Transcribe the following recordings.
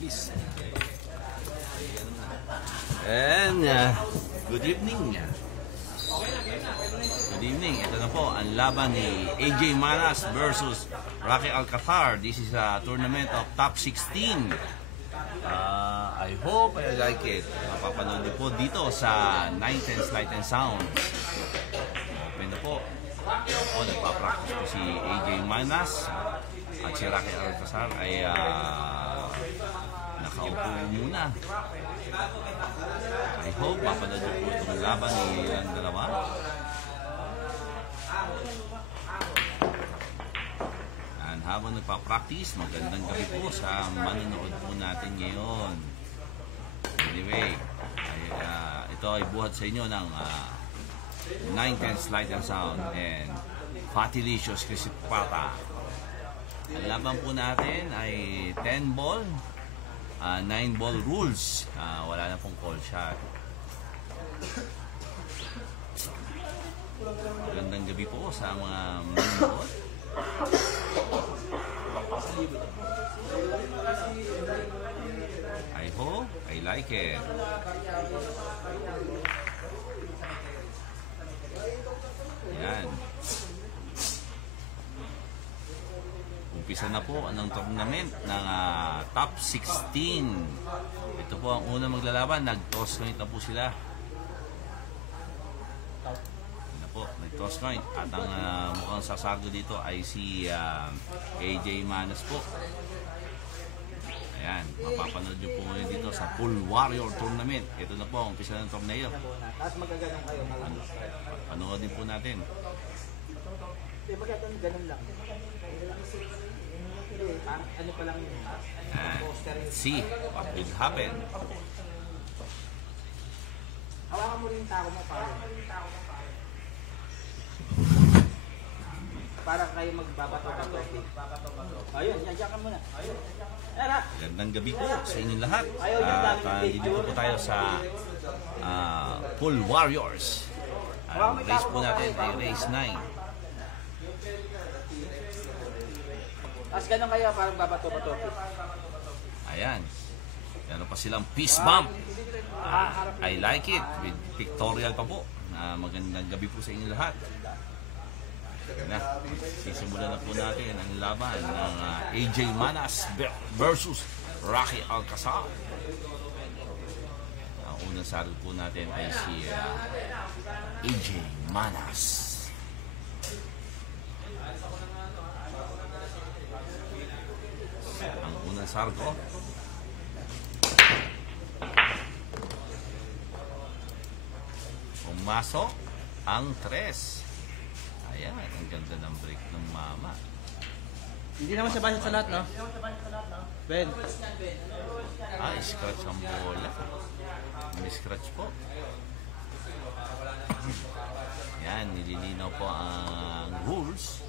Please. And good evening. Good evening. Ito na po ang laban ni AJ Manas versus Rocky Alcazar. This is a tournament of top 16. I hope I like it. Mapapanood niyo po dito sa 910 Light and Sound. Open na po. Nagpa-practice po si AJ Manas at si Rocky Alcazar ay nakaupo muna. I hope mapanood niyo po itong laban ni ang dalawa. And habang nagpa-practice, magandang gabi po sa manonood po natin ngayon. Anyway, ito ay buhat sa inyo ng 910 Light and Sound and Fatilicious Crisipata. Ang laban po natin ay 10 ball, 9 ball rules. Wala na pong call shot. Magandang gabi po sa mga manonood. I hope I like it. Yan. Umpisa na po ang tournament ng top 16. Ito po ang unang maglalaban. Nag-toss coin na po sila. Yan po, nag-toss coin. At ang mukhang sasargo dito ay si AJ Manas po. Ayan, mapapanood nyo po ngayon dito sa Pool Warrior Tournament. Ito na po, umpisa ng torneo. Tapos magaganon kayo. Panoodin po natin. Magaganon lang. Ano pa lang yun? See what will happen. Hawakan mo rin yung tako mo para kayo magbabato-bato. Ayun, yan ka muna. Gandang gabi po sa inyong lahat. At dito po tayo sa Pool Warriors. Ang race po natin ay race 9. Tapos ganun kayo parang babato-bato. Ayan. Meron pa silang peace bump. I like it. With pictorial pa po. Magandang gabi po sa inyong lahat. Na, sisimulan na po natin ang laban ng AJ Manas versus Rocky Alcazar. Ang unang saddle po natin ay si AJ Manas. Ang unang sargo. Pumasok ang 3. Ayan, ang ganda ng break ng mama. Hindi naman siya budget sa lahat, no? Ben. Scratch ang bola. May scratch po. Yan, nililinaw po ang rules.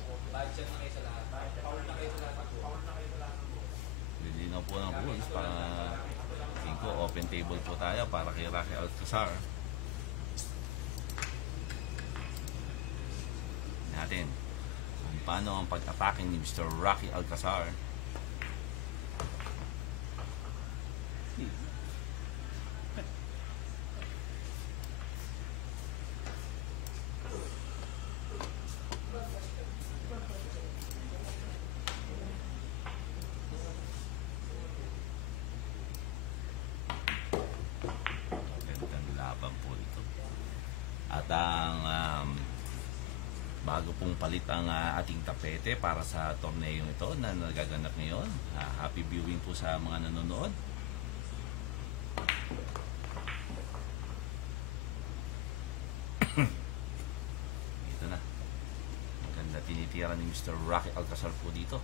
Nililinaw po ang rules para tingin ko open table po tayo para kay Rocky Alcazar. Natin kung paano ang pag-attacking ni Mr. Rocky Alcazar. Gandang laban po ito. At ang bago pong palit ang ating tapete para sa torneo ito na nagaganap ngayon. Happy viewing po sa mga nanonood. Ito na. Maganda tinitira ni Mr. Rocky Alcazar po dito.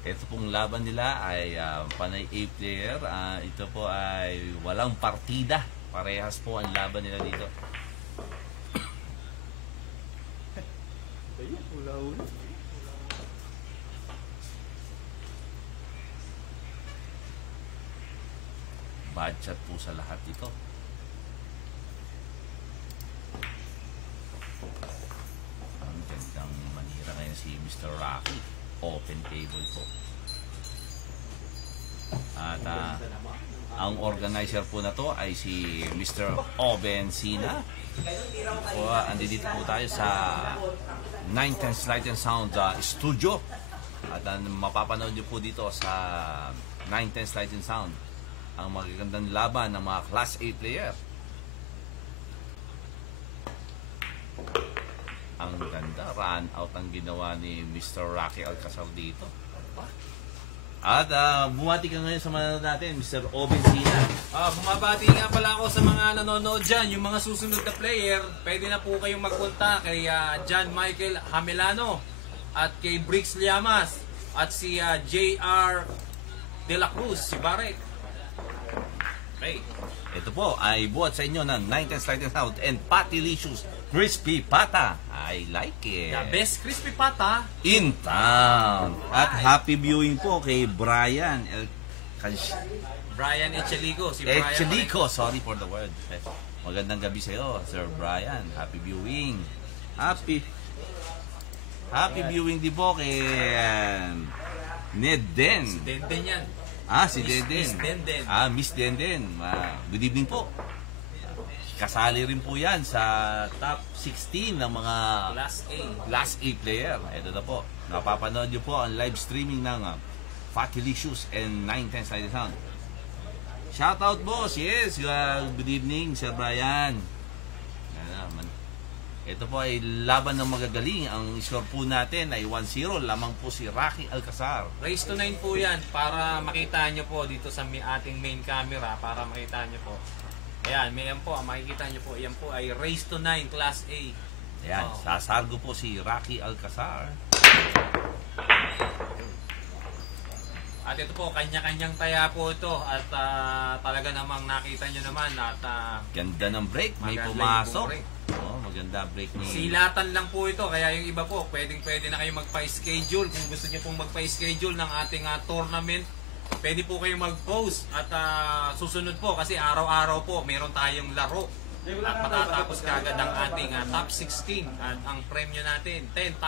Ito pong laban nila ay panay A player. Ito po ay walang partida. Parehas po ang laban nila dito. budget po sa lahat ito. Ang gandang manira ngayon si Mr. Rocky. Open table po. At ang organizer po na to ay si Mr. Obencina. So, andito po tayo sa 910 Light and Sound studio. At mapapanood nyo po dito sa 910 Light and Sound ang magagandang laban ng mga Class A player. Ang ganda, run out ang ginawa ni Mr. Rocky Alcazar dito. At bumati ka ngayon sa manonood natin, Mr. Obencina. Bumabati nga pala ako sa mga nanonood dyan. Yung mga susunod na player, pwede na po kayong magpunta kay John Michael Hamelano at kay Brix Llamas at si J.R. De La Cruz, si Barek. Okay. Ito po ay buhat sa inyo ng 910 Light and Sound and Patilicious Crispy Pata. I like it. The best crispy pata In town. At happy viewing po kay Brian Brian Echelico. Si Echelico. Sorry for the word. Magandang gabi sa iyo, Sir Brian. Happy viewing. Happy viewing din po kay Ned Den. Si Denden yan. Si Denden. Miss Denden. Miss Denden. Good evening po. Kasali rin po yan sa top 16 ng mga Class A player. Ito na po. Napapanood nyo po ang live streaming ng Fatilicious and 910 Light and Sound. Shoutout boss. Yes. Good evening, Sir Brian. Ito po ay laban ng magagaling. Ang score po natin ay 1-0. Lamang po si Rocky Alcazar. Race to 9 po yan para makita nyo po dito sa ating main camera. Para makita nyo po. Ayan, may yan po, makikita nyo po, yan po ay Race to 9 Class A. Ayan, sasargo po si Rocky Alcazar. At ito po, kanya-kanyang taya po ito. At talaga namang nakita nyo naman at ganda ng break, may pumasok. Maganda break ni... Silatan lang po ito, kaya yung iba po, pwede na kayo magpa-schedule. Kung gusto nyo pong magpa-schedule ng ating tournament, pwede po kayong mag-post at susunod po kasi araw-araw po meron tayong laro at matatapos kagad ang ating top 16 at ang premyo natin 10,000,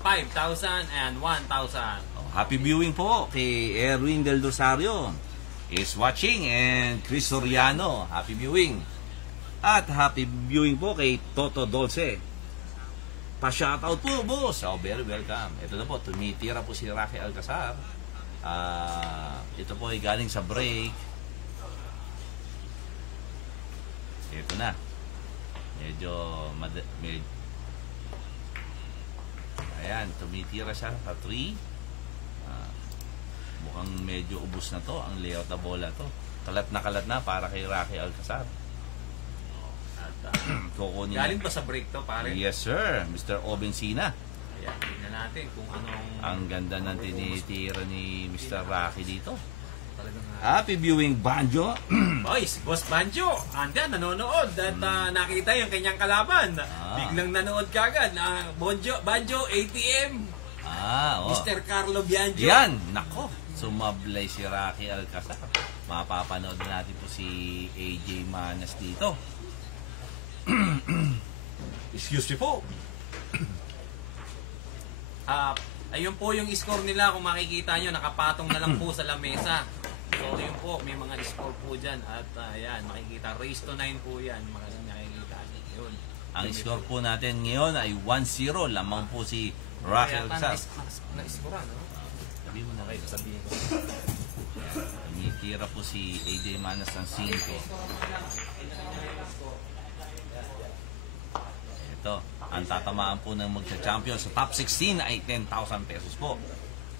5,000 and 1,000. Happy viewing po kay Erwin Del Rosario is watching and Chris Soriano, happy viewing. At happy viewing po kay Toto Dolce. Pa-shoutout po boss. Very welcome. Ito na po, tumitira po si Rocky Alcazar. Ito po ay galing sa break. Ito na. Medyo ayan, tumitira siya sa 3. Mukhang medyo ubos na to ang layout na bola to. Kalat na para kay Rocky Alcazar. At kukunin galing ba sa break to pare? Yes sir, Mr. Obencina. Ayan, tingnan natin kung anong... Ang ganda ng tinitira ni Mr. Rocky dito. Talagang, happy viewing, Banjo. Boys, Boss Banjo, andyan, nanonood at nakita yung kanyang kalaban. Biglang nanood kagad. Banjo, ATM. Mr. Carlo Bianco. Yan, nako. Sumablay si Rocky Alcazar. Mapapanood na natin po si AJ Manas dito. Excuse me po. Ayun po yung score nila. Kung makikita nyo, nakapatong na lang po sa lamesa. So yun po, may mga score po dyan. At ayan, makikita, race to 9 po yan. Makikita yun. Ang score po natin ngayon ay 1-0. Lamang po si Rocky Alcazar. Na-score no? Sabihin mo na kayo. Sabihin ko. Tumitira po si AJ Manas ng 5. Ito, ang tatamaan po ng magsa-champion sa top 16 ay 10,000 pesos po.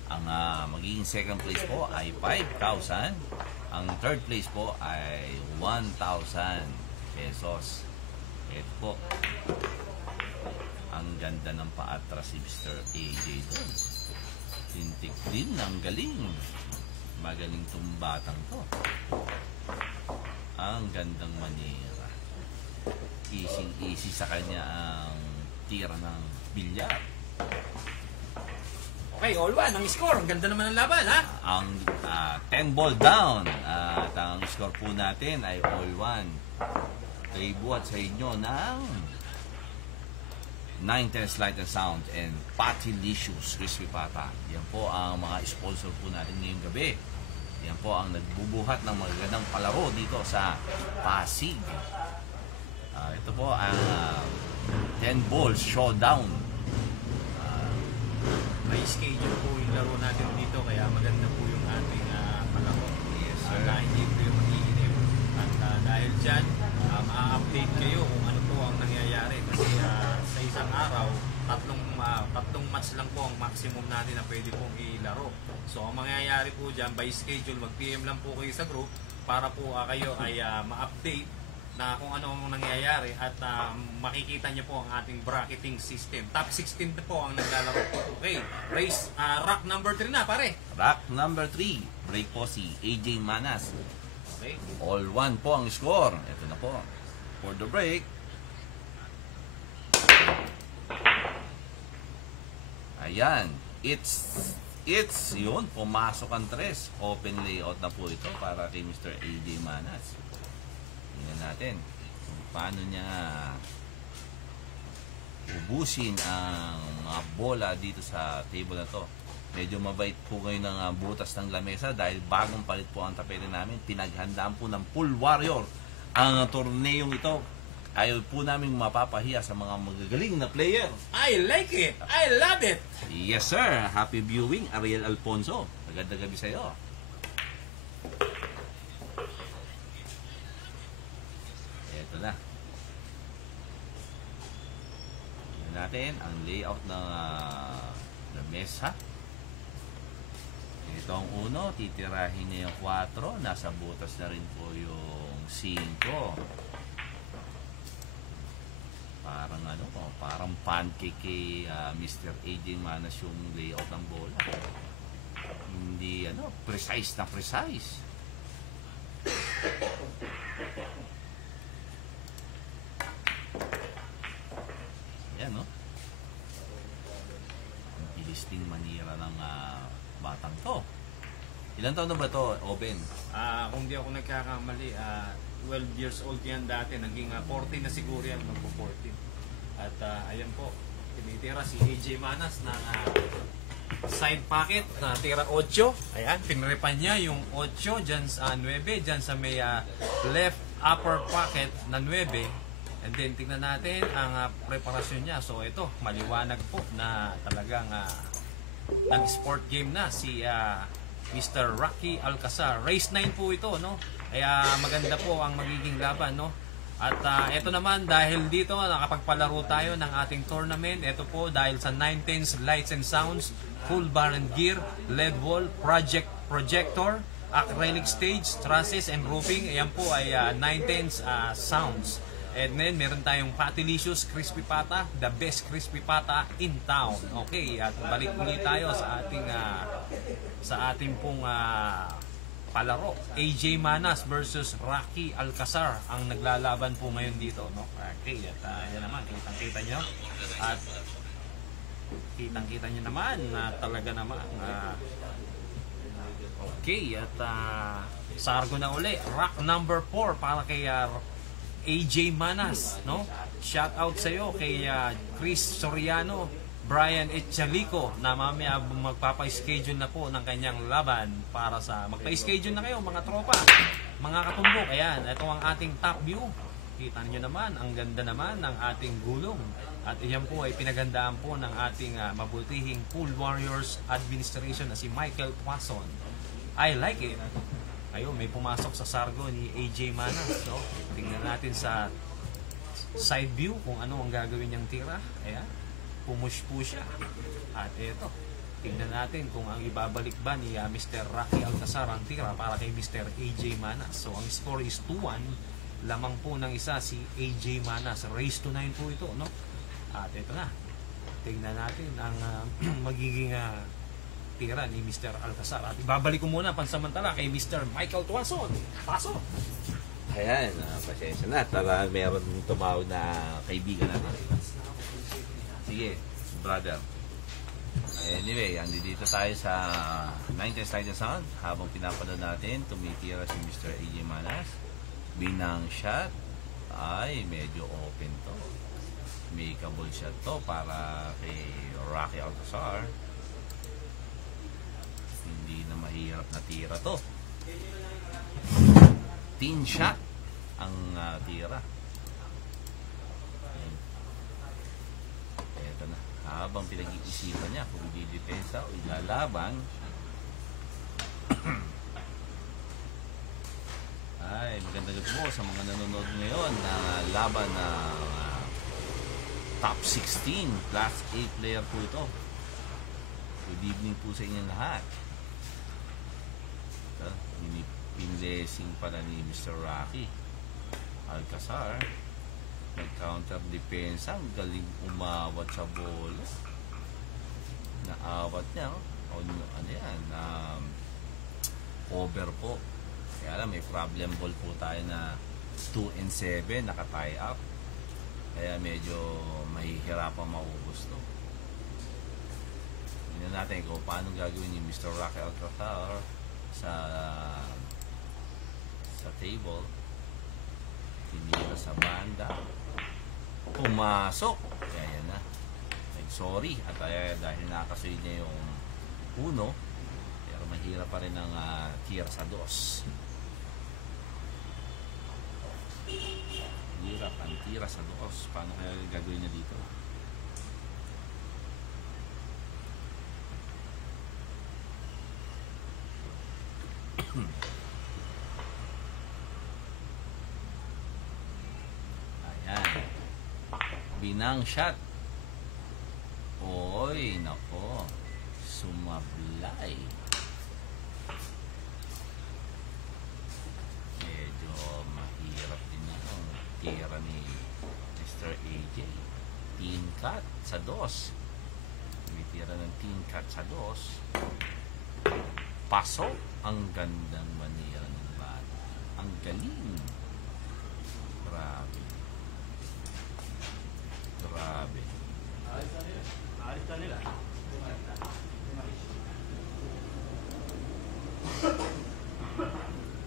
Ang magiging second place po ay 5,000. Ang third place po ay 1,000 pesos. Ito po. Ang ganda ng paatras si Mr. AJ doon. Tintik din, ang galing. Magaling tong batang to. Ang gandang manira. Easy sa kanya ang tira ng bilyar. Okay, all one. Ang score. Ang ganda naman ng laban, ha? Ang 10 ball down. At ang score po natin ay all one. Kay buhat sa inyo ng 910 Light and Sound and Patilicious Crispy Pata. Yan po ang mga sponsor po natin ngayong gabi. Yan po ang nagbubuhat ng magagandang palaro dito sa Pasig. Ito po ang 10 ball showdown. May schedule po yung laro natin dito, kaya maganda po yung ating palaro. Yes, sir. Hindi po yung mag-iinip. At dahil dyan, ma-update kayo kung ano po ang nangyayari. Kasi sa isang araw, tatlong match lang po ang maximum natin na pwede pong ilaro. So ang mangyayari po dyan, by schedule, mag-PM lang po kayo sa group para po kayo ay ma-update na kung ano ang nangyayari at makikita niyo po ang ating bracketing system. Top 16 po ang naglalaro. Okay, race, rack number 3 na, pare. Rack number 3. Break po si AJ Manas. Okay. All one po ang score. Ito na po. For the break. Ayan. It's yun. Pumasok ang tres. Open layout na po ito para kay Mr. AJ Manas. Tingnan natin kung paano niya ubusin ang mga bola dito sa table na to. Medyo mabait po kayo ng butas ng lamesa dahil bagong palit po ang tapete namin. Pinaghandaan po ng Pool Warrior ang torneyong ito. Ayaw po namin mapapahiya sa mga magagaling na player. I like it! I love it! Yes sir, happy viewing Ariel Alfonso. Magandang gabi sa iyo. Ito na. Tingnan natin ang layout ng mesa. Ito ang uno, titirahin niya yung 4, nasa butas na rin po yung 5. Parang parang pancake kay Mr. AJ Manas yung layout ng bola. Hindi precise na precise. Yan Ang bilis ding manira ng batang to. Ilan taon na ba to, Oben? Kung di ako nagkakamali, 12 years old yan dati. Naging 14 na siguro yan, magpo-14. At ayan po, tinitira si AJ Manas ng side pocket na tira 8. Ayan, pinripan niya yung 8 dyan sa 9, dyan sa may left upper pocket na 9. And then tingnan natin ang preparasyon niya. So ito, maliwanag po na talagang nag-sport game na si Mr. Rocky Alcazar. Race 9 po ito, no? Kaya maganda po ang magiging laban, no? At ito naman, dahil dito nakapagpalaro tayo ng ating tournament, ito po dahil sa 910 Lights and Sounds, full bar and gear, LED wall, projector, acrylic stage, trusses and roofing. Ayan po ay 910 Sounds. And then, meron tayong Patilicious Crispy Pata, the best crispy pata in town. Okay, at balik muli tayo sa ating pong palaro. AJ Manas versus Rocky Alcazar ang naglalaban po ngayon dito, no? Okay, at yan naman, kitang-kita nyo. At kitang-kita nyo naman na talaga naman. Okay, at sargo na uli. Rack number 4 para kay AJ Manas, no? Shout out sa iyo kay Chris Soriano, Brian Echalico na mamaya magpapa-schedule na po ng kanyang laban para sa magpa-schedule na kayo mga tropa, mga katumbok. Ayan, ito ang ating top view. Kita niyo naman, ang ganda naman ng ating gulong. At iyan po ay pinagandaan po ng ating mabutihing Pool Warriors Administration na si Michael Poisson. I like it. Ayun, may pumasok sa sargo ni AJ Manas. So, tingnan natin sa side view kung ano ang gagawin niyang tira. Ayan, pumush po siya. At ito, tingnan natin kung ang ibabalik ba ni Mr. Rocky Alcazar ang tira para kay Mr. AJ Manas. So, ang score is 2-1. Lamang po ng isa si AJ Manas. Race to 9 po ito, no? At ito na. Tingnan natin ang magiging tira ni Mr. Alcazar. At ibabalik ko muna pansamantala kay Mr. Michael Tuason. Paso! Ayan, pasensya na. Tara, meron tumawag na kaibigan natin. Sige, brother. Anyway, andito tayo sa 19 sound. Habang pinapanood natin, tumitira si Mr. AJ Manas. Binang shot ay medyo open to. Makeable shot to para kay Rocky Alcazar. Hindi na mahirap na tira to. Tin shot ang tira. Eto na. Habang pinag-iisipan niya kung didepensa o ilalaban, ay magandang gabi po sa mga nanonood ngayon na laban na top 16 plus 8 player po ito. Good evening po sa inyong lahat. Ito, pinlessing pala ni Mr. Rocky Alcazar. Nag-counter depensa, ang galing umawat sa bola. Naawat niya, ano yan, over po. Kaya alam, may problem ball po tayo na 2 and 7, naka-tie up. Kaya medyo mahihirapang maubos to. Tingnan natin kung paano gagawin ni Mr. Rocky Alcazar sa table. Tinira sa banda. Pumasok. Kaya yan na. Sorry. At dahil nakasuid niya yung 1, pero mahirap pa rin ang tira sa 2. Hirap ang tira sa 2. Paano kaya gagawin niya dito? Ayan. Binang shot. Oy, nako. Sumablay. Medyo mahirap din na ang tira ni Mr. AJ. Team cut sa 2. May tira ng team cut sa 2. Pasok. Ang gandang manira ng bata. Ang galing. Grabe. Grabe.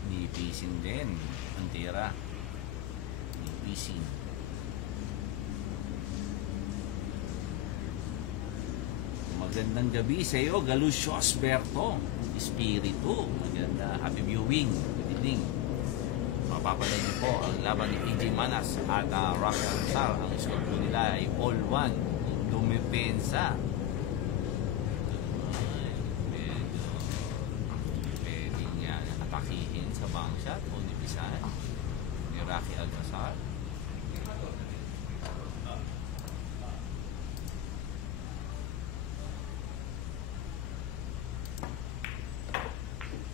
Nipisin din ang tira. Nipisin. Magandang gabi sa iyo, Galucios Berto Espiritu. Maganda. Happy viewing. Good evening. Mapapanood niyo po ang laban ni AJ Manas at Rocky Alcazar. Ang score po nila ay all 1. Dumipensa. Medyo pwede niya atakihin sa bang shot o nipisahan ni Rocky Alcazar.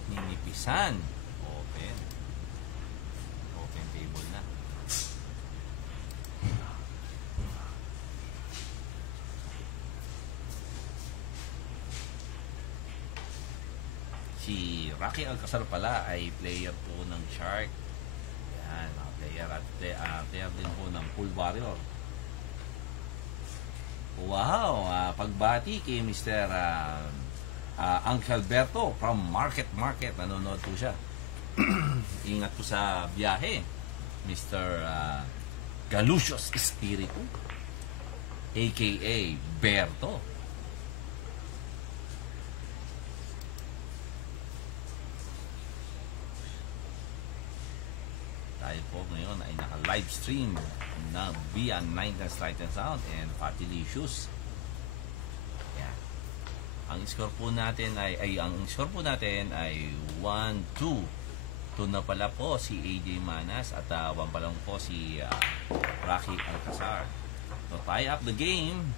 Ninipisan. Open table na. Si Rocky Alcazar pala ay player po ng Shark. Yan, mga player at player din po ng Pool Warrior. Wow, pagbati kay Mr. Uncle Berto from Market. Nanonood po siya. Ingat po sa biyahe, Mr. Galucios Espiritu, aka Berto. Tayo po ngayon ay naka-live stream na via 19 Light and Sound and Fatilicious. Yan. Ang score po natin ay 1-2. 2 na pala po si AJ Manas at 1 pa lang po si Rocky Alcazar. So tie up the game.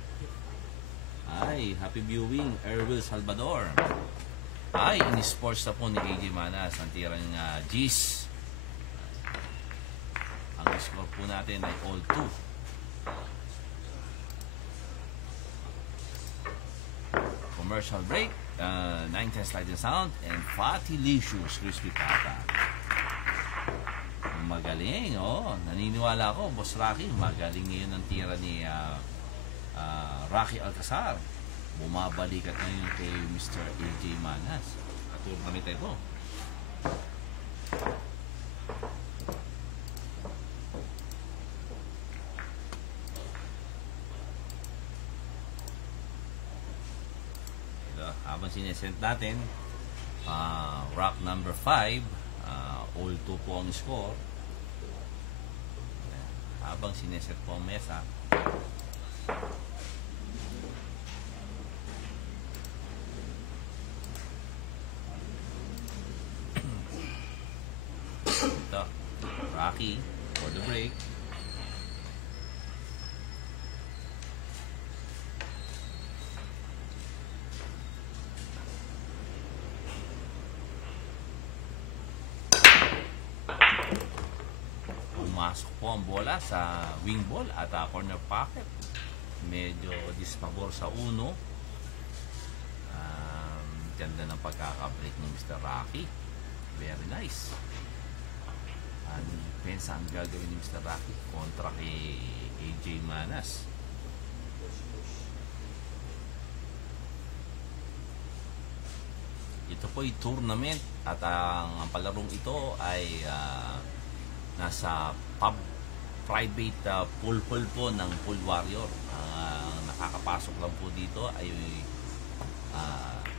Ay, happy viewing, Erwin Salvador. Ay, in-sports na po ni AJ Manas ang tira ng G's. Ang score po natin ay all 2. Commercial break, 19 Light and Sound and Fatilicious Crispy Pata. Magaling, naniniwala ako, Boss Rocky, magaling ngayon ang tira ni Rocky Alcazar. bumabalik at ngayon kay Mr. AJ Manas. Katulad kami tayo. Ito, habang sinesend natin, rock number 5, all 2 po ang score. Habang sineset po ang mesa, ito, Rocky for the break. Pumasok po ang bola sa wing ball at corner pocket. Medyo dispabor sa uno. Ganda ng pagkakabreak ni Mr. Rocky. Very nice. Ano pensa ang gagawin ni Mr. Rocky kontra kay AJ Manas? Ito po ay tournament at ang palarong ito ay nasa private pool po ng Pool Warrior. Ang nakakapasok lang po dito ay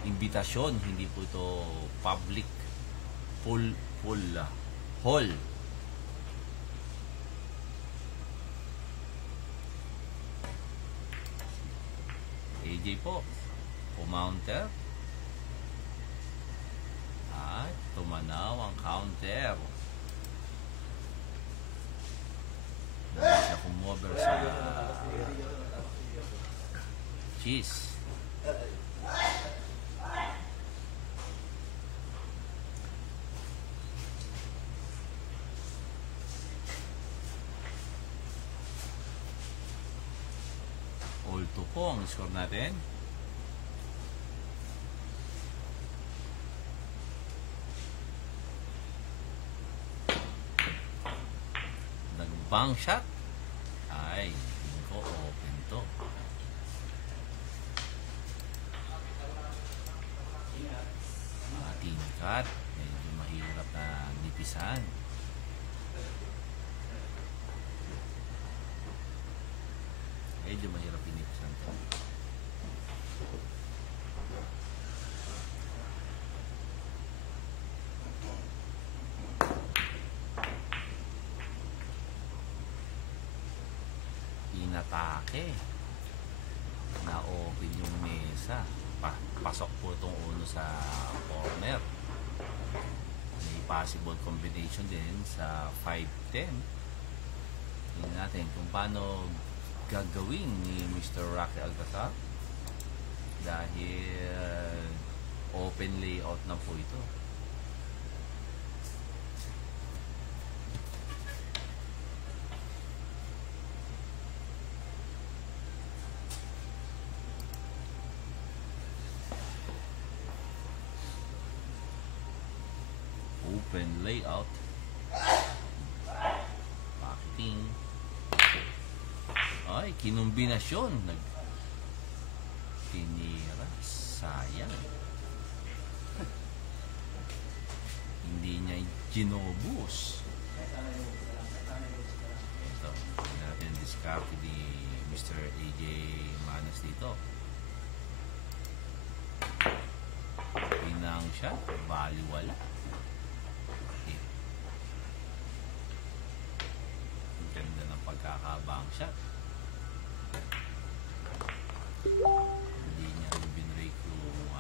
imbitasyon, hindi po ito public pool hall. AJ po pumounter at tumanaw ang counter. Hindi siya kumover sa cheese. All 2 po ang score natin. Nag-bang shot. Ay, hindi ko open to. Tingkat. Medyo mahirap na nipisan. Medyo mahirap pinipisan to. Inatake. Na-open yung mesa. Pasok po itong uno sa corner. May possible combination din sa 5-10. Tingnan natin kung paano gagawin ni Mr. Rocky Alcazar dahil open layout na po ito. Open layout, packing. Ay, kinumbinasyon. Tinira. Sayang. Hindi niya ginobus. Ito. Hindi natin discard ni Mr. AJ Manas dito. Pinang siya. Baliwala. Okay. Ang ganda ng pagkakabang siya. Hindi niya rin binrake yung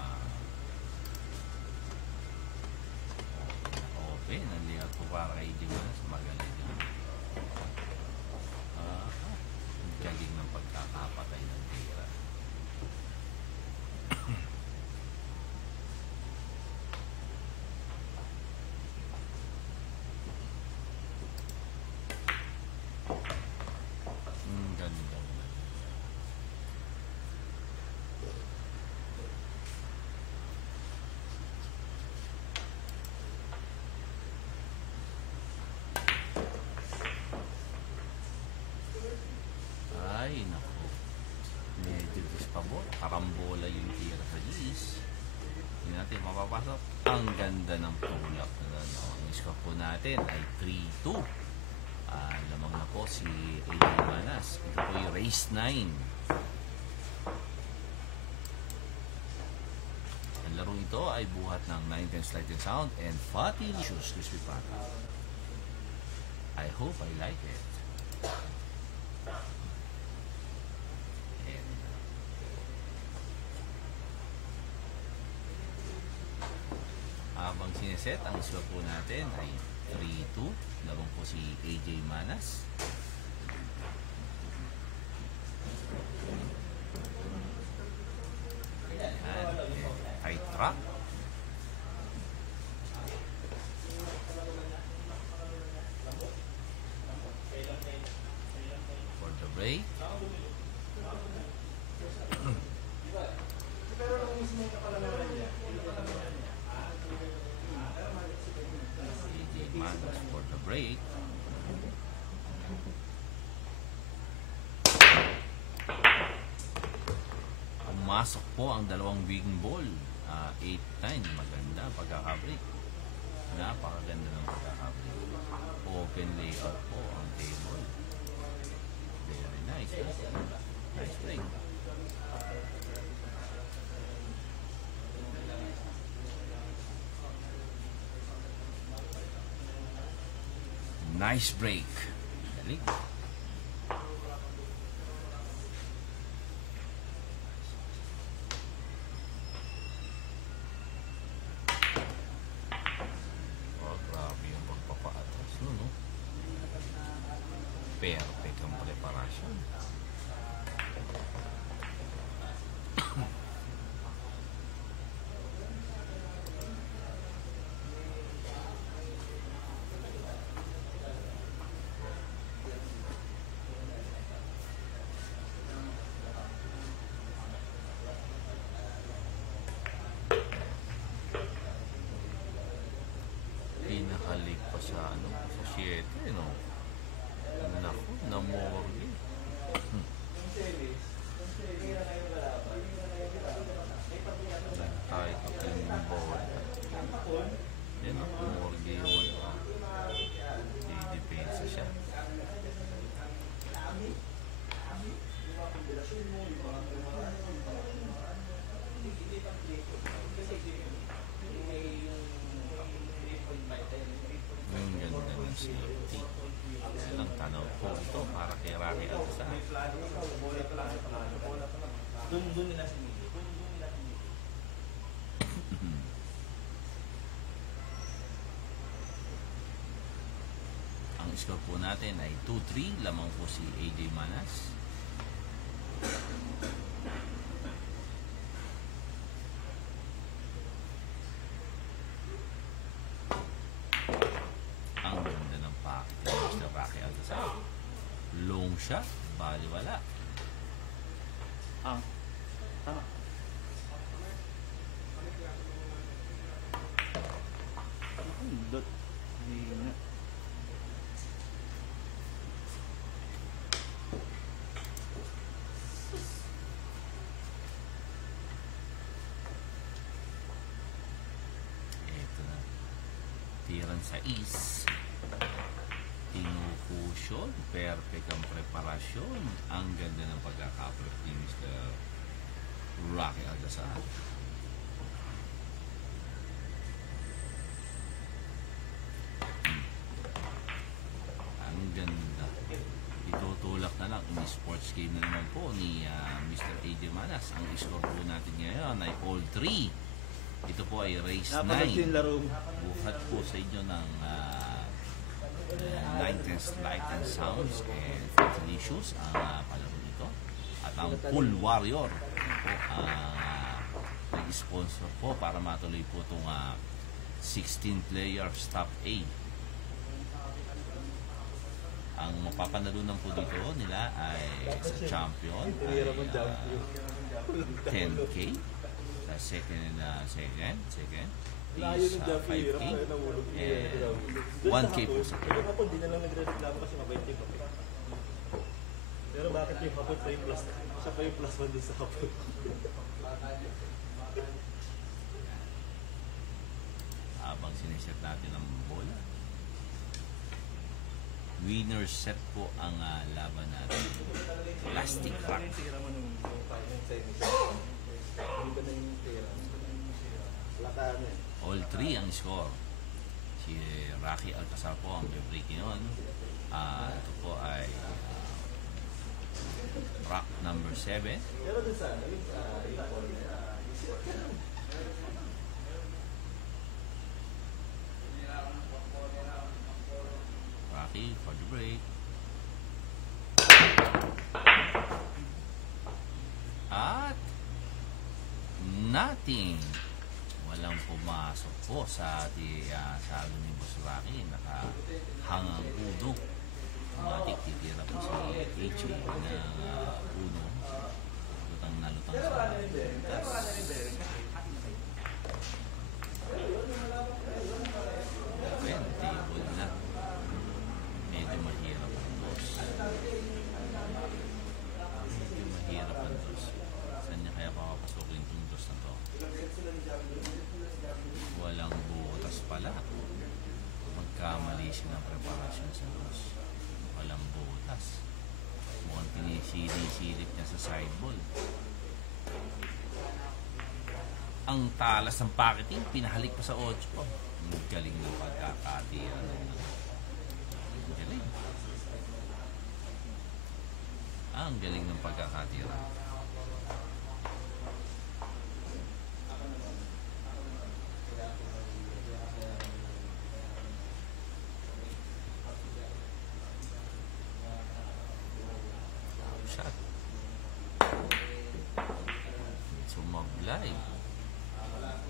open. Ang lihat po para kay AJ Manas. Magaling yun. Ang galing ng pagkakapatay ng tira. papasok. Ang ganda ng tulak. Ang score po natin ay 3-2. Lamang na po si AJ Manas. Ito po yung race 9. Ang larong ito ay buhat ng 9-10 Light and Sound and Fatilicious Crispy Pata. I hope I like it. And, habang sineset, ang score po natin ay 3-2. Labang po si AJ Manas. And tight track. For the break. AJ Manas for the break. Pumasok po ang dalawang wing ball. 8-9. Maganda ang pagkakabreak. Napakaganda ng pagkakabreak. Open layout po ang table. Very nice. Nice break. Nice break. Galing. Oh, grabe yung pagpapaatas. No? Perfect ang preparasyon. Pinakalik pa sa sa 7, no? Naku, namorgi. Tayo kapag yung bawal. Yan, namorgi yung di-depensa siya. Ang ganda ng safety. Ilang tanaw po ito para kay Rocky Alcazar. Doon nila si Mili. Ang score po natin ay 2-3. Lamang po si AJ Manas. Ang ganda ng packet ni Mr. Rocky Alcazar. Long shot, baliwala. Tama. Dot. Hindi nga. Ito na. Tiran sa is. Tinukusyon. Perfect ang preparasyon. Ang ganda ng pagkakaprep ni Mr. Rocky Alcazar. Ang ganda. Itutulak na lang. In-sports game na naman po ni Mr. AJ Manas. Ang score po natin ngayon ay all 3. Ito po ay race 9. Napagod yung laro. Buhat po sa inyo ng 9-10 Light and Sounds and Fatilicious ang palaro nito. At ang Pool Warrior po ang sponsor po para matuloy po itong 16 players top A. Ang mapapanalunan po dito nila ay sa champion ay 10K. Sa second is 5K and 1K po sa Pero kapag di na lang nagre-reklamo kasi mabait yung kapit. Pero bakit yung kapit pa yung plus? Siya pa yung plus 1 din sa kapit. habang siniset natin ang bola. Winner set po ang laban natin. Plastic rock. Tira mo nung tennis. Hindi ba na yung tira? Laka na eh. All 3 ang score. Si Rocky Alcazar po ang breaking on. Ito po ay rock number 7. Pero dun sa, Rocky for the break. At nothing. Walang pumasok po sa sabi ni Boss Rocky. Nakahangang udo. Matik titira po si H.A. ng uno. Lutang na lutang sa table na. Medyo mahirap ang boss. Medyo mahirap ang boss. Saan niya kaya papapasukin itong dos na to? Walang butas pala. Magkamali siya ng preparasyon sa dos. Walang butas. Mukhang pinisisilip niya sa sideball. Ang talas ng packeting, pinahalik pa sa 8. Ang galing ng pagkakatira. Ang galing. Ang galing ng pagkakatira. Shot. Sumablay.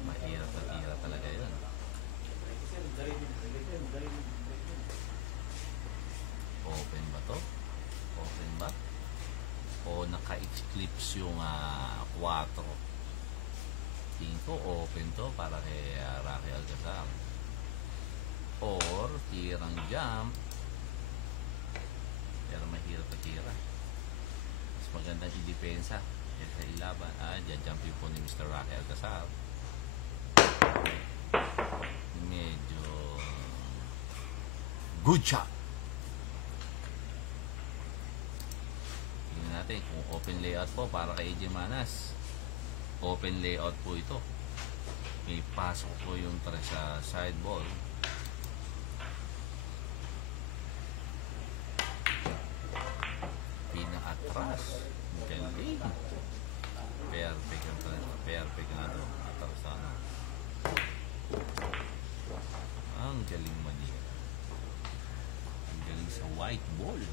Mahirap talaga yun. Open ba to? Open ba? O naka-eclipse yung 4? Tingin ko open to para kay Rocky Alcazar. Or tirang jump. Pero mahirap na tira. Mas magandang i-depensa sa ilaban. Jajumpin po ni Mr. Rocky Alcazar. Medyo good shot. Tingnan natin kung open layout po para kay AJ Manas. Open layout po ito. May pasok po yung sa side ball. Pinaka-atras. Galing. Perfect nga ito. Atras na ano. Ang galing manira. Ang galing sa white ball.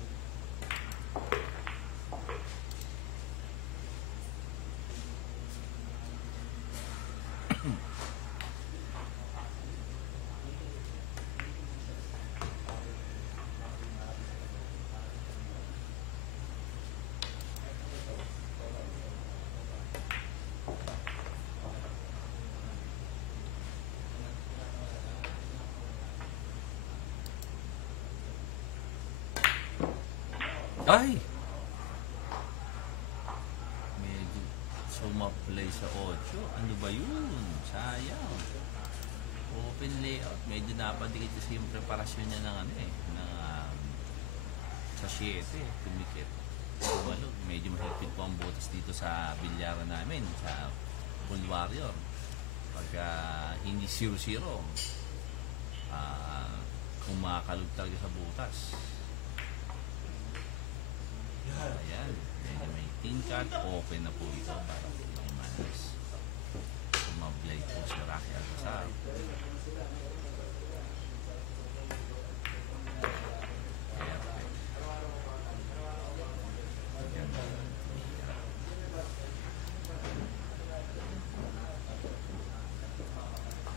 Ay! Medyo sumaplay sa 8. Ano ba yun? Sayang. Open layout. Medyo napadikit kasi yung preparasyon niya ng sa 7. Tumikit. Tumalog. Medyo mahigpit po ang butas dito sa bilyaran namin. Sa Bull Warrior. Pagka hindi 0-0, kumakalog talaga sa butas. Ayan, medyo may tingkat, open na po ito para po yung Manas. Sumablay po si Rocky Alcazar. Perfect. Ganda.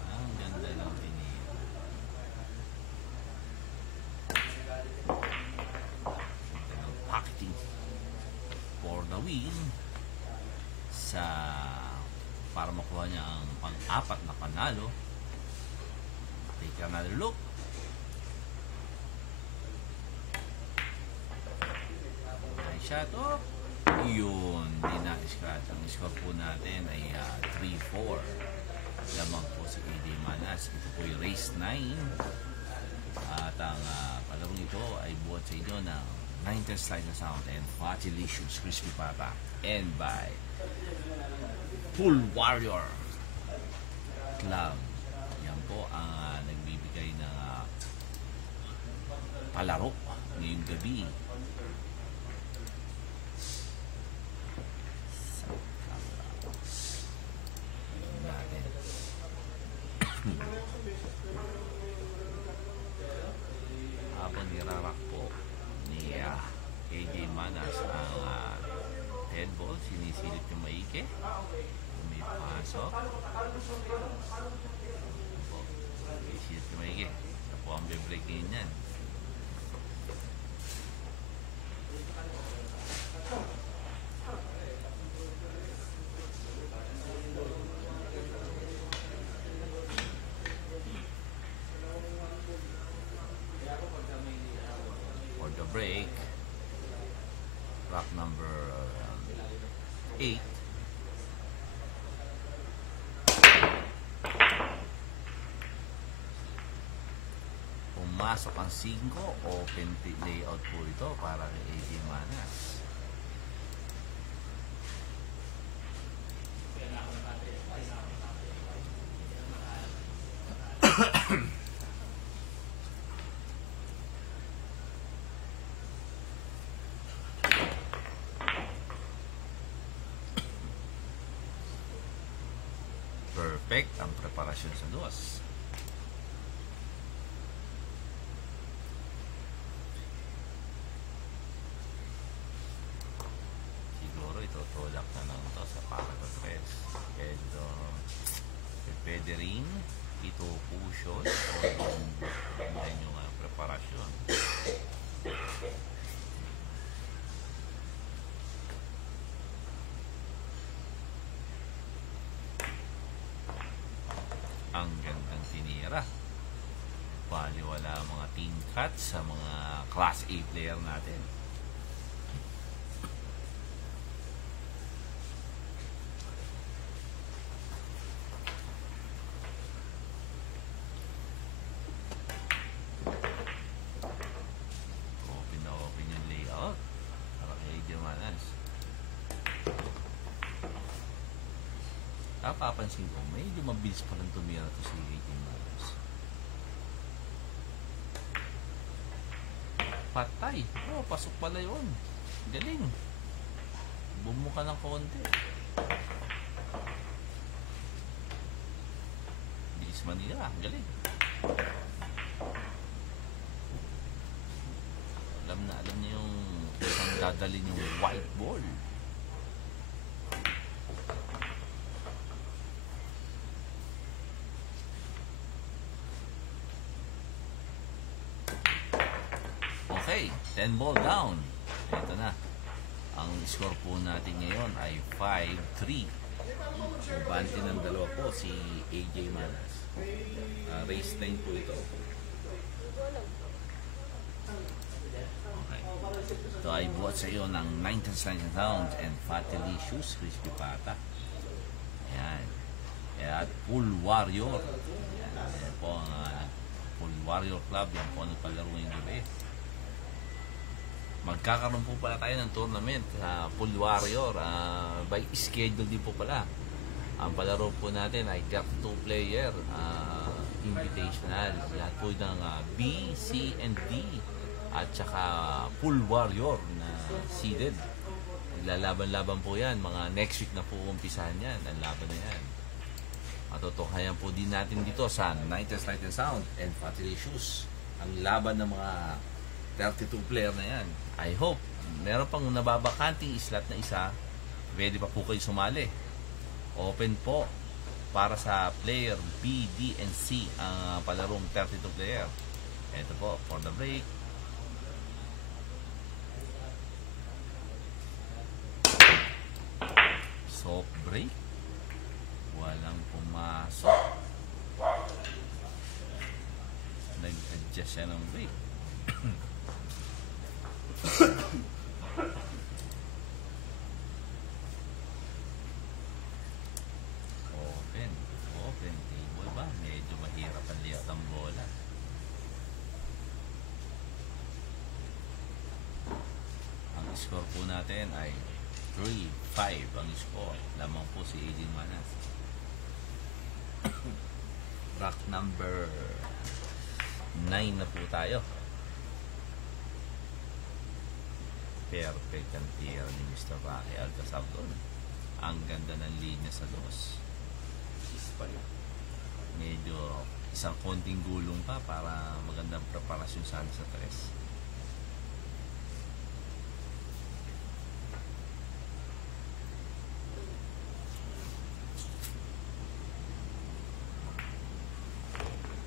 Ang ganda ng pinira. Packeting for the win para makuha niya ang pang-4 na panalo. Take another look. Nice shot. Oh, yun, di na-scratch. Ang score po natin ay 3-4. lamang po si AJ Manas. Ito po yung race 9. At ang palarong ito ay buhat sa inyo ng 910 Slice na Sound and Fatilicious Crispy Pata and by Pool Warrior Club. Yan po ang nagbibigay ng palaro ngayong gabi. Habang nirarak po ni AJ Manas ang 10 ball, sinisilip yung maigi. May pasok. May silip yung maigi. Ito po ang be-break niyan. For the break, rock number 8. Pumasok ang 5, open layout po ito para kay AJ Manas. Perfect ang preparasyon sa dos. Siguro itutulak na lang ito sa paragraph 3. Pero pwede rin ito pushon o yung preparasyon. Ang gandang tinira. Baliwala ang mga team cuts sa mga Class A player natin. Open na open yung layout para kay AJ Manas. Papansin ko, medyo mabilis pa lang tumira ito si AJ Manas. Patay. Oh, pasok pala yun. Galing. Bumuka ng konti. Bilis Manila. Galing. Alam niya yung isang dadalhin yung white ball. Okay, 10 ball down. Ito na. Ang score po natin ngayon ay 5-3. Bante ng dalawa po si AJ Manas. Race 9 po ito. Okay. Ito ay buhat sa iyo ng 910 Sound and Fatilicious Crispy Pata. Ayan. At Pool Warrior. Ayan po ang Pool Warrior Club. Yan po ang palaro ngayong gabi. Magkakaroon po pala tayo ng tournament sa Pool Warrior. By schedule din po pala. Ang palaro po natin ay 2 player invitational. Lahat po ng B, C, and D. At saka Pool Warrior na seeded. Lalaban-laban po yan. Mga next week na po umpisahan yan. Ang laban na yan. Matutukayan po din natin dito sa 910 Light and Sound and Fatilicious. Ang laban ng mga 32 player na yan. I hope meron pang nababakanting slot na isa. Pwede pa po kayo sumali. Open po para sa player B, D, and C ang palarong 32 player. Ito po for the break. Soft break. Walang pumasok. Nag-adjust siya ng break. Open. score po natin ay 3-5 ang score. Lamang po si AJ Manas. Rack number 9 na po tayo. Perfect ang tira ni Mr. Rocky Alcazar doon. Ang ganda ng linya sa dos. Medyo isang konting gulong pa para magandang preparasyon sana sa tres.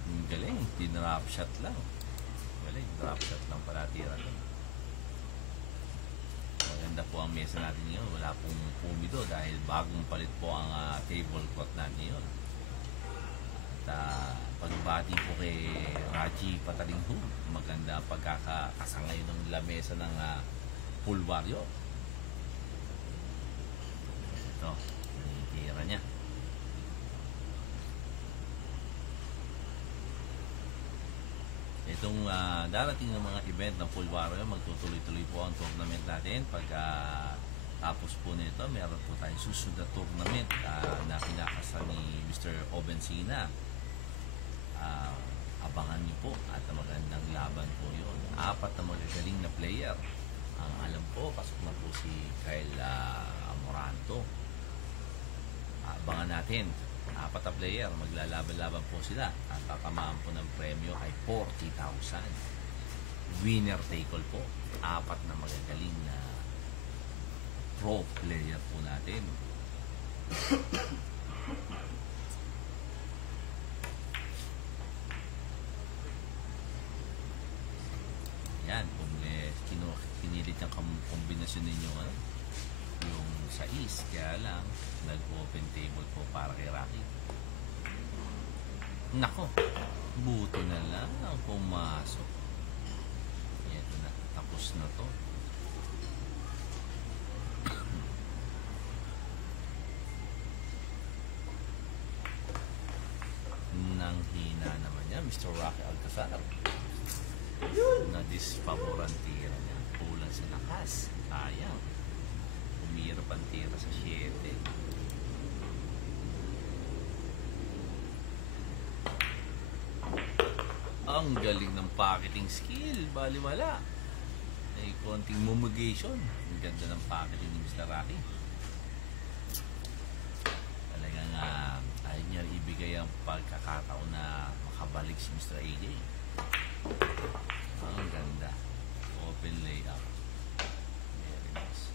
Ang galing, dinrop shot lang. Galing, drop shot lang pala tira doon. Maganda po ang mesa natin ngayon. Wala pong pumido dahil bagong palit po ang tablecloth natin ngayon. At pagbati po kay Raji Patalinghu, maganda ang pagkakasangay ng lamesa ng pool warrior. Ito, tira niya. Itong darating ng mga event ng pool warrior, magtutuloy-tuloy po ang tournament natin. Pagka tapos po nito, meron po tayong susunod na tournament na pinakasa ni Mr. Obensina. Abangan niyo po at magandang laban po yun. 4 na magagaling na player. Ang alam po, pasok na po si Kyle Amoranto. Abangan natin. 4 na player, maglalaban-laban po sila. At tatamaan po ng premyo ay 40,000. Winner take all po. 4 na magagaling na pro player po natin. Yan, kung pinilit yung kombinasyon ninyo yung sa is, kaya lang nag-open table po para kay Rocky. Nako, buto na lang ang pumasok. Ito na, tapos na to. Nang hina naman niya, Mr. Rocky Alcazar. Na dispaboran tira niya. Kulang sa lakas. Sayang. Umirap ang tira sa 7. Ang galing ng pocketing skill. Baliwala. May konting mumugation. Ang ganda ng pocketing ni Mr. Rocky. Talagang ayaw niya ibigay ang pagkakataon na makabalik si Mr. AJ. Ang ganda. Open layup. Very nice.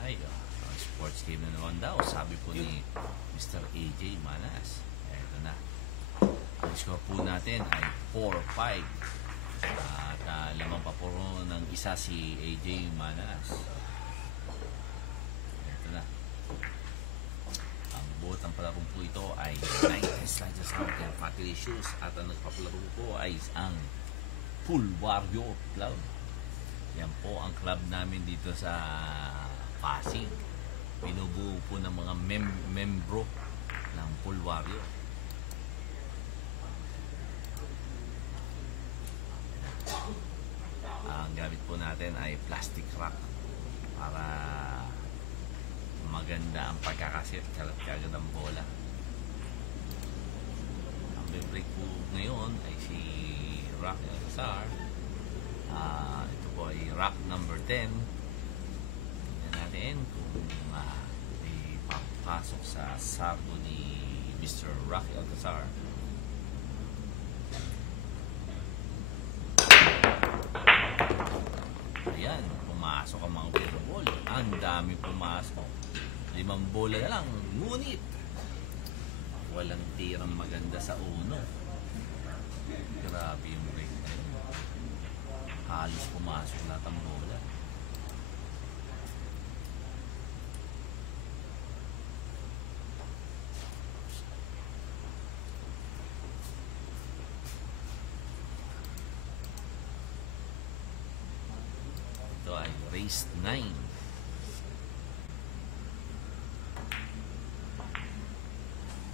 Ay, ang sports game na naman daw. Sabi po ni Mr. AJ Manas. Eto na. Ang score po natin ay 4-5. At lamang pa po ng isa si AJ Manas. Eto na. Buot ang palaro po ito ay 90s Slides Mountain Fatty Shoes at ang nagpapalaro po ay ang Pool Warrior Club. Yan po ang club namin dito sa Pasig. Binubuo po ng mga membro ng Pool Warrior. Ang gamit po natin ay plastic wrap para maganda ang pagkakasit, kalat-kagad ang bola. Ang break po ngayon ay si Rocky Alcazar. Ito po ay rack number 10. Tingnan natin kung may papasok sa sardo ni Mr. Rocky Alcazar. Ayan, pumasok ang mga ball. Ang dami pumasok. 5 bola na lang, ngunit walang tirang maganda sa uno. Grabe yung break na yun. Halos pumasok lahat ang bola. Ito ay race 9.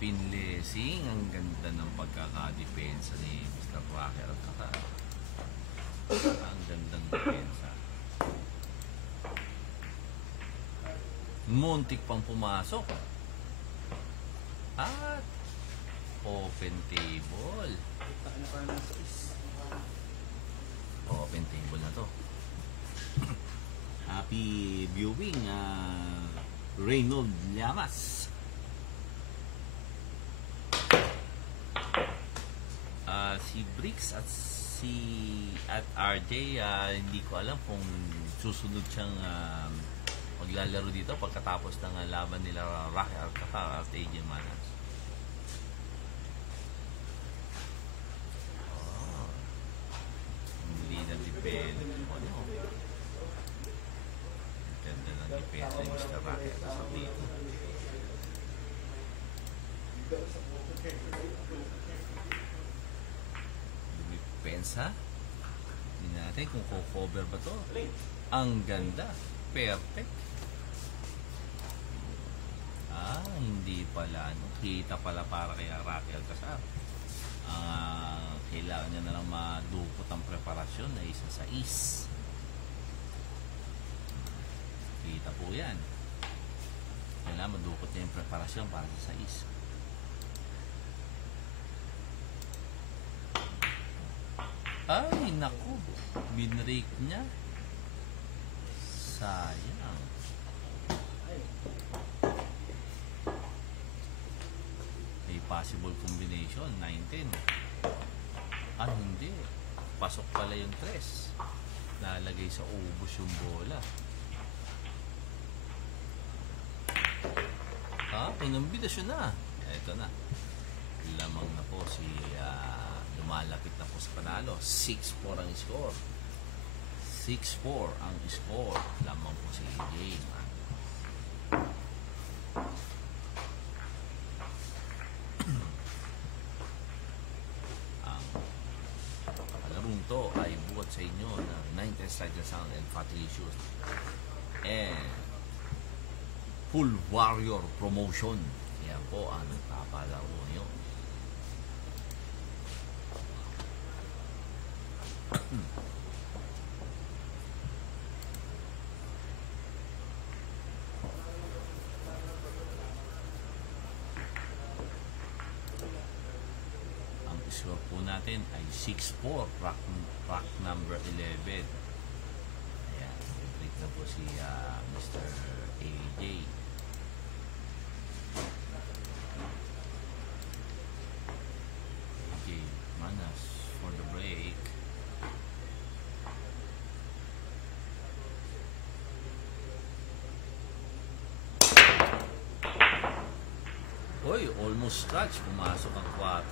Pinlesing, ang ganda ng pagkakadepensa ni Mr. Rocky Alcazar. Ang gandang depensa. Muntik pang pumasok. At open table. Open table na to. Happy viewing, Reynold Llamas. Si Bricks at RJ, hindi ko alam kung susunod siyang maglalaro dito pagkatapos ng laban nila Rocky Alcata at AJ Manas. Hindi na depende. Ganda na depende ni Mr. Rocky Alcata dito. Pensa. Hindi natin kung cover ba to. Ang ganda. Perfect. Hindi pala. No? Kita pala para kay Rocky Alcazar. Kailangan niya na lang madukot ang preparasyon na isa sa is. Kita po yan. Kailangan madukot niya yung preparasyon para sa is. Ay, naku. Binrake niya. Sayang. May possible combination. 19. Hindi. Pasok pala yung 3. Nalagay sa ubos yung bola. Pinambidasyon na. Ito na. Lamang na po si... lumalapit na po sa panalo. 6-4 ang score. 6-4 ang score. Lamang po si James. Ang palarong to ay buhat sa inyo ng 90 Slide Sound and Fatty Issues and Full Warrior Promotion. Yan po ang nagpapalaro nyo. Ang score po natin ay 6-4, rack number 11. Ayan, break na po si Mr. AJ. AJ Manas for the break. Hoy, almost scratch. Pumasok ang 4.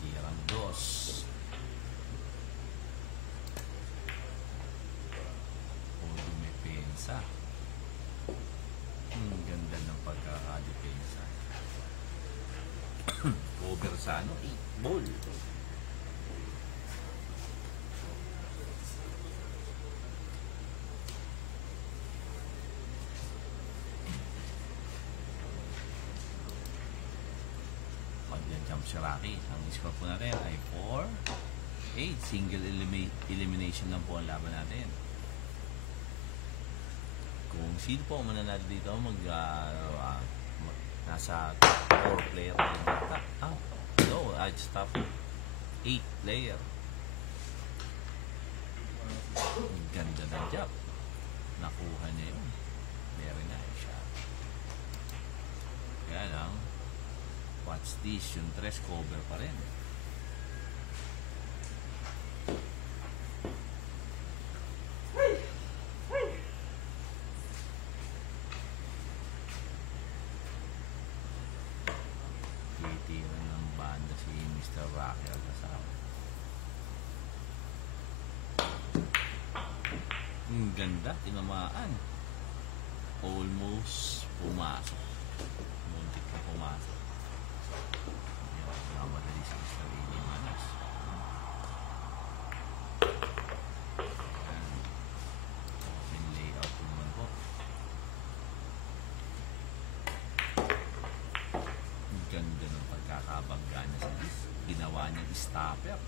Tirang 2. Pwede may pensa. Ang ganda ng pagkakadepensa. Over sa 8 ball. Rocky. Ang score po natin ay 4-8. Single elimination lang po ang laban natin. Kung sino po mananalo dito, nasa 4 player na no, I'd stop 8 player. Ang ganda ng job. Nakuha niya yun. Very nice shot. Kaya lang, watch this, yung 3 cover pa rin. Titira ng banda si Mr. Rocky Alcazar. Ang ganda, tinamaan. Almost pumasok. Muntik na pumasok. Madali si Mr. AJ Manas. Open layout naman po. Ang ginawa niyang stopper.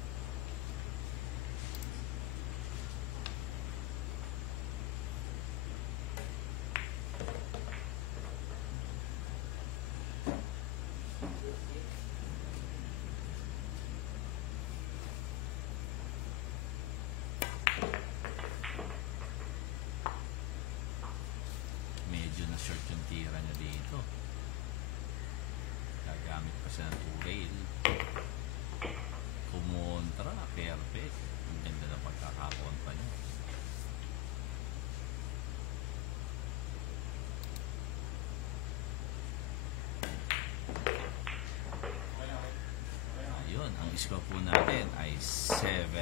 Medyo na-short yung tira niya dito. Gagamit pa siya ng 2-rail. Kumontra, perfect. Ang ganda ng pagkakakontra niya. Ayun, ang score po natin ay 7-4.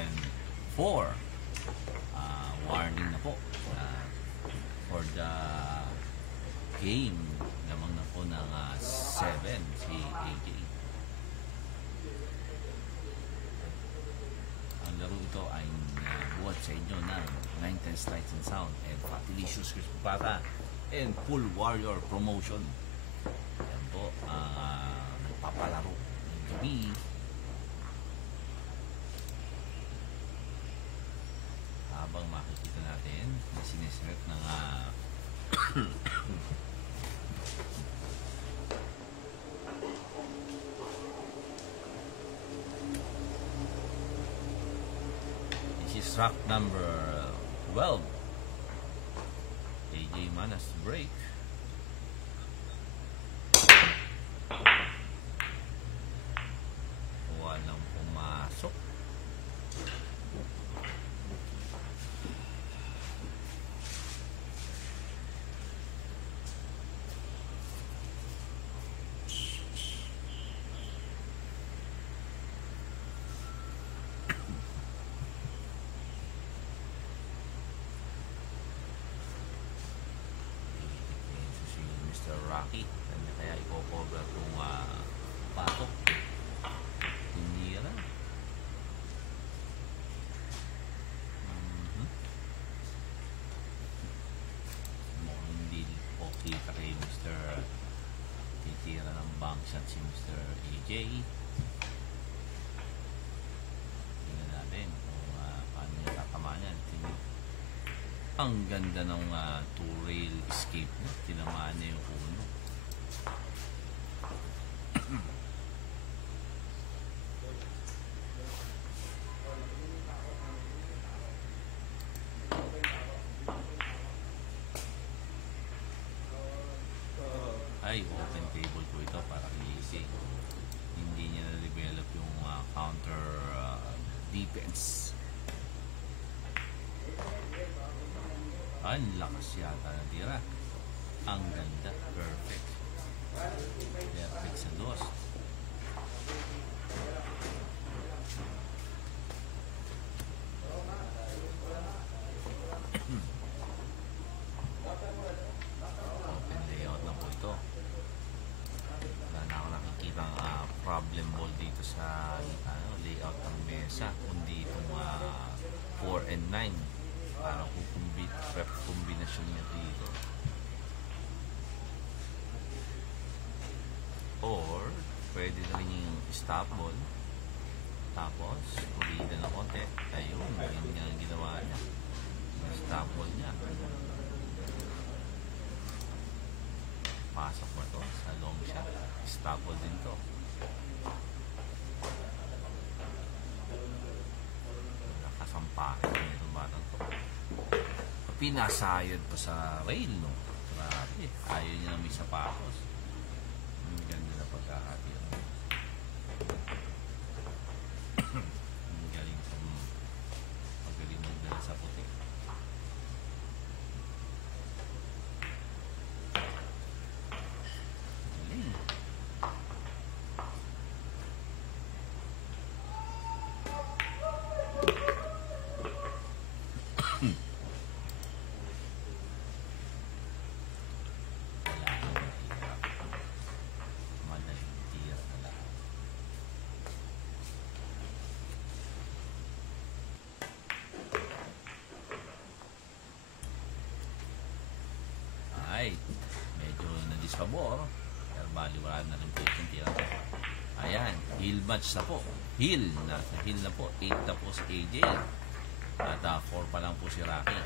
Warning na po. For the game lamang na po ng 7 si AJ. Ang laro ito ay buhat sa inyo ng 910 Lights and Sound and Fatilicious Chris Pupata and Full Warrior Promotion. Yan po nagpapalaro ng gabi. Habang makikita natin na sineselect ng this is track number 12. AJ Manas break. Walang pumasok. Rocky, kaya i-cover kung patok. Hindi yan. Mukhang hindi okay pa kay Mr. Titira ng bank shot si Mr. AJ. Tingnan natin kung paano niya tatamaan yan. Ang ganda ng 2-rail escape niya. Tinamaan niya yung uno. Ay, open table po ito para easy. Hindi niya na-develop yung counter defense. Ang lakas yata na tira. Ang ganda. Perfect. Perfect sa dos. Open layout na po ito. Wala na ako nakikita problem ball dito sa layout ng mesa. Kundi itong 4 and 9. Parang prep kombinasyon niya dito. Or pwede na rin yung stop ball. Tapos ulida na konti. Ayun, yun nga ang ginawa niya. Yung stop ball niya. Pasok ba to sa long shot? Stop ball din to. Nakasampakin niya itong batang to. Pinasayad pa sa rail, no? Grabe. Ayaw niya na may sapatos. Ang ganda na pagkakatira. Ang galing sa magaling magdala sa puti. Galing. Ay, medyo na-disfavor. Pero bali wala na rin po yung tira. Ayan, heel match na po. Heel na po. 8 na po si AJ. At 4 pa lang po si Rocky.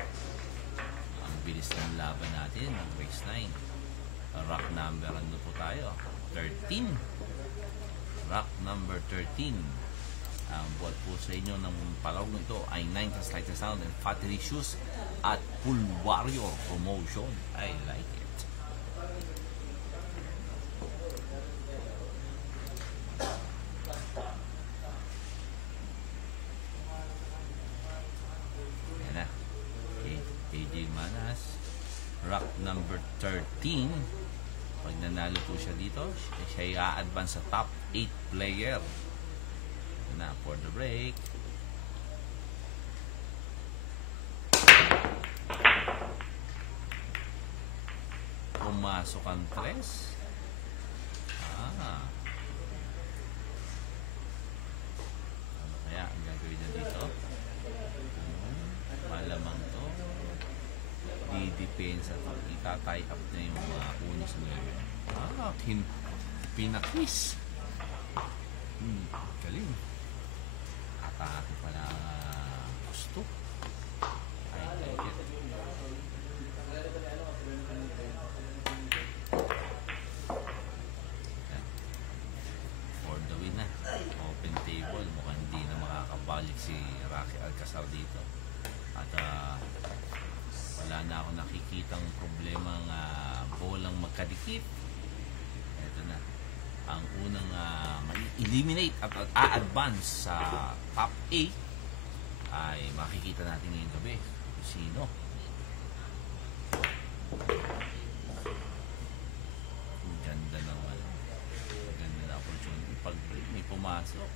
Ang bilis ng laban natin ng race 9. Rock number ano po tayo? 13. Rock number 13. Ang buhat po sa inyo ng palawag nito ay 9 Slight Sound and Fattery Shoes at Pool Warrior Promotion. I like it. Yan na. AJ Manas. Rock number 13. Pag nanalo po siya dito, siya i-advance sa top 8 player. Na for the break. Pumasok ang 3. Ano kaya ang gagawin na dito? Malamang to. Didepensa to. Itatie up na yung unos ngayon. Pinakis. Galing. Atake pala gusto. I like it. For the win na. Open table. Mukhang hindi na makakabalik si Rocky Alcazar dito. At wala na ako nakikitang problemang bolang magkadikit. Ito na. Ang unang eliminate at a-advance sa top 8 ay makikita natin ngayong gabi kung sino. Ang ganda naman. Ang ganda na opportunity. Pag may pumasok,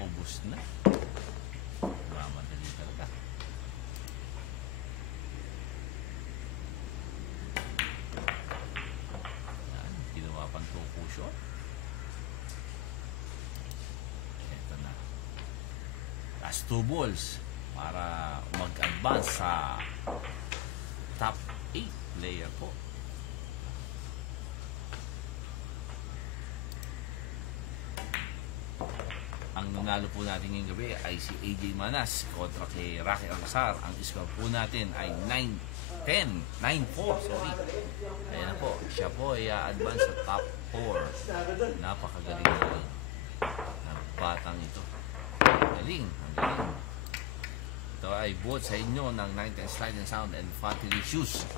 ubus na. Mamadali talaga. Yan, ginawa pang tuko shot. Last 2 balls para mag-advance sa top 8 player po. Ang nanalo po natin ngayong gabi ay si AJ Manas kontra kay Rocky Alcazar. Ang score po natin ay 9-10. 9-4, sorry. Ayan na po. Siya po ay advance sa top 4. Napakagaling na batang ito. Galing. Ito ay buhat sa inyo ng 910 Slide and Sound and Fattery Shoes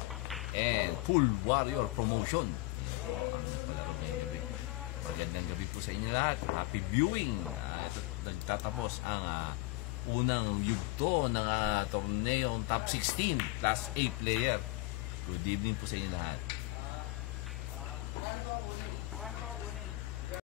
and Pool Warrior Promotion. Ito ang nagpalaro ngayong gabi. Magandang gabi po sa inyo lahat. Happy viewing. Ito nagtatapos ang unang yugto ng torneong top 16 plus 8 player. Good evening po sa inyo lahat.